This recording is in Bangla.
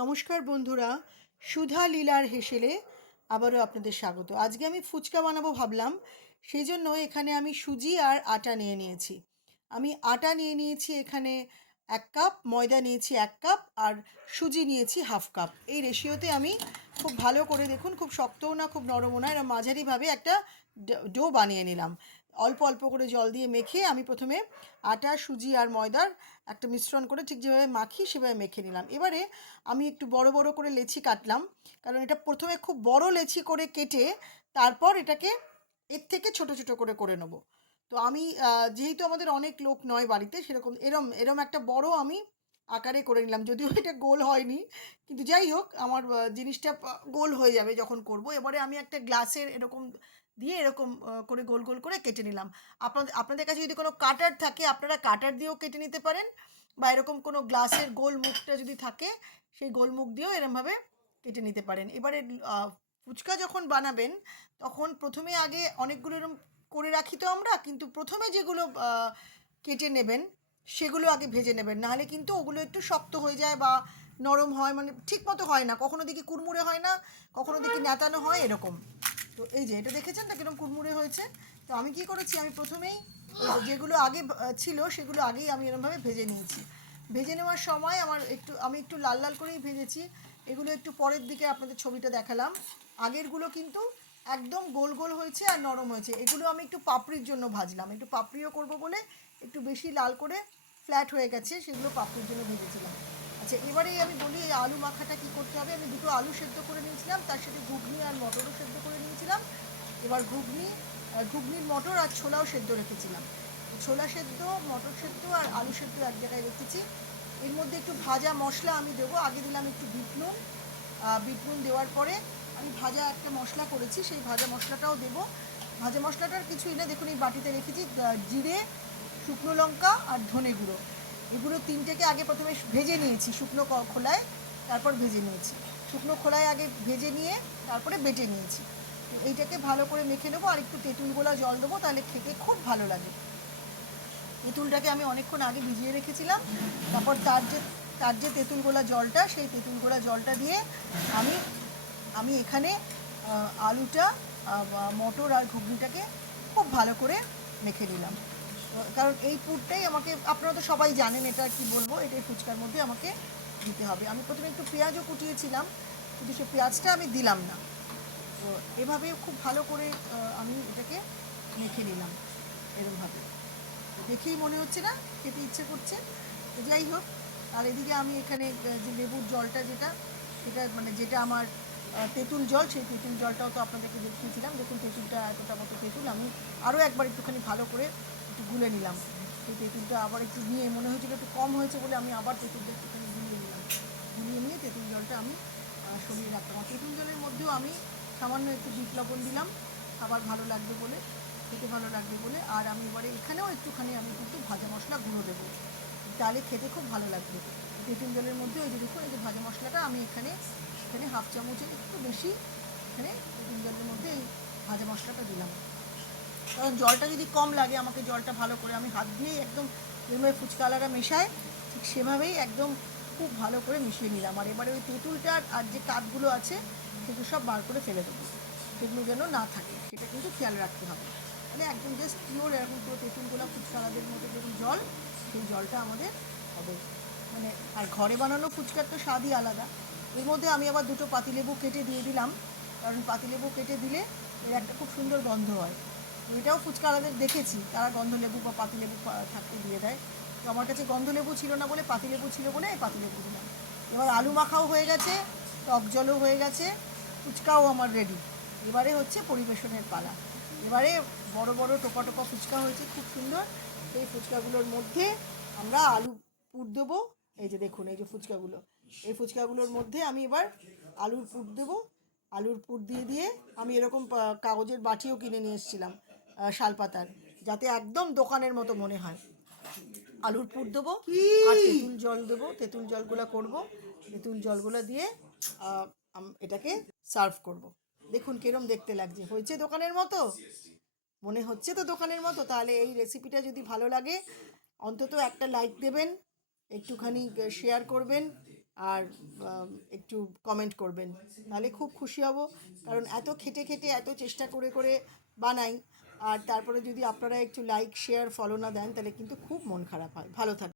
নমস্কার বন্ধুরা, সুধা লীলার হেসেলে আবারও আপনাদের স্বাগত। আজকে আমি ফুচকা বানাবো ভাবলাম, সেই জন্য এখানে আমি সুজি আর আটা নিয়ে নিয়েছি। আমি আটা নিয়ে নিয়েছি এখানে এক কাপ, ময়দা নিয়েছি এক কাপ, আর সুজি নিয়েছি হাফ কাপ। এই রেশিওতে আমি খুব ভালো করে দেখুন, খুব শক্তও না, খুব নরমও না এরকম মাঝারিভাবে একটা ডো- বানিয়ে নিলাম। অল্প অল্প করে জল দিয়ে মেখে আমি প্রথমে আটা, সুজি আর ময়দার একটা মিশ্রণ করে ঠিক যেভাবে মাখি সেভাবে মেখে নিলাম। এবারে আমি একটু বড় বড় করে লেচি কাটলাম, কারণ এটা প্রথমে খুব বড় লেচি করে কেটে তারপর এটাকে এর থেকে ছোট ছোট করে করে নেব। তো আমি যেহেতু আমাদের অনেক লোক নয় বাড়িতে, সেরকম এরম এরম একটা বড় আমি আকারে করে নিলাম। যদিও এটা গোল হয়নি, কিন্তু যাই হোক, আমার জিনিসটা গোল হয়ে যাবে যখন করব। এবারে আমি একটা গ্লাসের এরকম দিয়ে এরকম করে গোল গোল করে কেটে নিলাম। আপনাদের আপনাদের কাছে যদি কোনো কাটার থাকে, আপনারা কাটার দিয়েও কেটে নিতে পারেন বা এরকম কোনো গ্লাসের গোল মুখটা যদি থাকে, সেই গোল মুখ দিয়েও এরমভাবে কেটে নিতে পারেন। এবারে ফুচকা যখন বানাবেন, তখন প্রথমে আগে অনেকগুলো এরম করে রাখি তো আমরা, কিন্তু প্রথমে যেগুলো কেটে নেবেন সেগুলো আগে ভেজে নেবেন। নাহলে কিন্তু ওগুলো একটু শক্ত হয়ে যায় বা নরম হয় মানে ঠিক মতো হয় না। কখনো দেখি কুড়মুড়ে হয় না, কখনো দেখি ন্যাতানো হয়, এরকম। তো এই যে, এটা দেখেছেন? না কীরকম কুড়মুড়ে হয়েছে। তো আমি কি করেছি? আমি প্রথমেই যেগুলো আগে ছিল, সেগুলো আগেই আমি এরমভাবে ভেজে নিয়েছি। ভেজে নেওয়ার সময় আমার একটু, আমি একটু লাল লাল করেই ভেজেছি। এগুলো একটু পরের দিকে আপনাদের ছবিটা দেখালাম। আগেরগুলো কিন্তু একদম গোল গোল হয়েছে আর নরম হয়েছে। এগুলো আমি একটু পাপড়ির জন্য ভাজলাম। একটু পাপড়িও করব বলে একটু বেশি লাল করে ফ্ল্যাট হয়ে গেছে, সেগুলো পাপড়ির জন্য ভেজেছিলাম। আচ্ছা এবারে আমি বলি, এই আলু মাখাটা কি করতে হবে? আমি দুটো আলু সেদ্ধ করে নিয়েছিলাম, তার সাথে ঘুগনি আর মটরও সেদ্ধ করে নিয়েছিলাম। এবার ঘুগনি ঘুগনির মটর আর ছোলাও সেদ্ধ রেখেছিলাম। ছোলা সেদ্ধ, মটর সেদ্ধ আর আলু সেদ্ধ এক জায়গায় রেখেছি। এর মধ্যে একটু ভাজা মশলা আমি দেবো। আগে দিলাম একটু বিট নুন। বিট নুন দেওয়ার পরে আমি ভাজা একটা মশলা করেছি, সেই ভাজা মশলাটাও দেবো। ভাজা মশলাটার কিছুই না দেখুন, এই বাটিতে রেখেছি জিরে শুকনো লঙ্কা আর ধনে গুঁড়ো। এগুলো তিনটেকে আগে প্রথমে ভেজে নিয়েছি, শুকনো খোলায়, তারপর ভেজে নিয়েছি। শুকনো খোলায় আগে ভেজে নিয়ে তারপরে বেটে নিয়েছি। এইটাকে ভালো করে মেখে নেব আর একটু তেঁতুল গোলা জল দেবো, তাহলে খেতে খুব ভালো লাগে। তেঁতুলটাকে আমি অনেকক্ষণ আগে ভিজিয়ে রেখেছিলাম। তারপর তার যে তার যে তেঁতুল গোলা জলটা, সেই তেঁতুল গোলা জলটা দিয়ে আমি আমি এখানে আলুটা মটর আর ঘুগনিটাকে খুব ভালো করে মেখে নিলাম। তো কারণ এই পুরটাই আমাকে, আপনারা তো সবাই জানেন এটা কি বলব, এটাই ফুচকার মধ্যে আমাকে দিতে হবে। আমি প্রথমে একটু পেঁয়াজও কুটিয়েছিলাম, কিন্তু সে পেঁয়াজটা আমি দিলাম না। তো এভাবে খুব ভালো করে আমি এটাকে মেখে নিলাম এরকমভাবে দেখেই মনে হচ্ছে না, খেতে ইচ্ছে করছে। যাই হোক, আর এদিকে আমি এখানে যে লেবুর জলটা যেটা, সেটা মানে যেটা আমার তেঁতুল জল, সেই তেঁতুল জলটাও তো আপনাদেরকে দেখিয়েছিলাম। দেখুন, তেঁতুলটা এতটা মতো তেঁতুল, আমি আরও একবার একটুখানি ভালো করে একটু গুলে নিলাম। সেই তেঁতুলটা আবার একটু নিয়ে মনে হয়েছিল একটু কম হয়েছে বলে আমি আবার তেঁতুলটা একটুখানি গুলিয়ে নিলাম। গুলিয়ে নিয়ে তেঁতুল জলটা আমি সরিয়ে রাখতাম আর তেঁতুল জলের মধ্যেও আমি সামান্য একটু বিট লবণ দিলাম। খাবার ভালো লাগবে বলে, খেতে ভালো লাগবে বলে। আর আমি এবারে এখানেও একটুখানি আমি কিন্তু ভাজা মশলা গুঁড়ো দেবো। তাহলে খেতে খুব ভালো লাগবে। তেঁতুল জলের মধ্যে ওই যে দেখুন, এই যে ভাজা মশলাটা আমি এখানে এখানে হাফ চামচের একটু বেশি এখানে তেঁতুল জলের মধ্যে এই ভাজা মশলাটা দিলাম। কারণ জলটা যদি কম লাগে, আমাকে জলটা ভালো করে আমি হাত দিয়েই একদম যেভাবে ফুচকালারা মেশায়, ঠিক সেভাবেই একদম খুব ভালো করে মিশিয়ে নিলাম। আর এবারে ওই তেঁতুলটা আর যে কাঠগুলো আছে, সেগুলো সব বার করে ফেলে দেবো। সেগুলো যেন না থাকে, সেটা কিন্তু খেয়াল রাখতে হবে। মানে একদম জাস্ট পিওর এরকম পুরো তেঁতুলগুলো ফুচকালাদের মতো যেরকম জল, সেই জলটা আমাদের হবে। মানে আর ঘরে বানানো ফুচকার তো স্বাদই আলাদা। এর মধ্যে আমি আবার দুটো পাতিলেবু কেটে দিয়ে দিলাম। কারণ পাতিলেবু কেটে দিলে এর একটা খুব সুন্দর গন্ধ হয়। তো এটাও ফুচকা আলাদের দেখেছি। তারা গন্ধলেবু বা পাতিলেবু থাকতে দিয়ে দেয়। তো আমার কাছে গন্ধলেবু ছিল না বলে পাতিলেবু ছিল বলে পাতিলেবু দিলাম। এবার আলু মাখাও হয়ে গেছে, টক জলও হয়ে গেছে, ফুচকাও আমার রেডি এবারে হচ্ছে পরিবেশনের পালা। এবারে বড় বড় টোপা টোপা ফুচকা হয়েছে, খুব সুন্দর। এই ফুচকাগুলোর মধ্যে আমরা আলু পুর দেবো। এই যে দেখুন, এই যে ফুচকাগুলো। এই ফুচকাগুলোর মধ্যে আমি এবার আলুর পুর দেবো। আলুর পুর দিয়ে দিয়ে আমি এরকম কাগজের বাটিও কিনে নিয়ে এসেছিলাম। শালপাতার যাতে একদম দোকানের মতো মনে হয়। আলুর পুর দেবো আর তেঁতুল জল দেবো তেঁতুল জলগুলো করব। তেঁতুল জলগুলো দিয়ে এটাকে সার্ভ করব। দেখুন কিরম দেখতে লাগছে। হয়েছে দোকানের মতো? মনে হচ্ছে তো দোকানের মতো। তাহলে এই রেসিপিটা যদি ভালো লাগে অন্তত একটা লাইক দেবেন একটুখানি শেয়ার করবেন আর একটু কমেন্ট করবেন। তাহলে খুব খুশি হব। কারণ এত খেটে খেটে এত চেষ্টা করে করে বানাই। আর তারপরে যদি আপনারা একটু লাইক শেয়ার ফলো না দেন, তাহলে কিন্তু খুব মন খারাপ হয়। ভালো থাকবেন।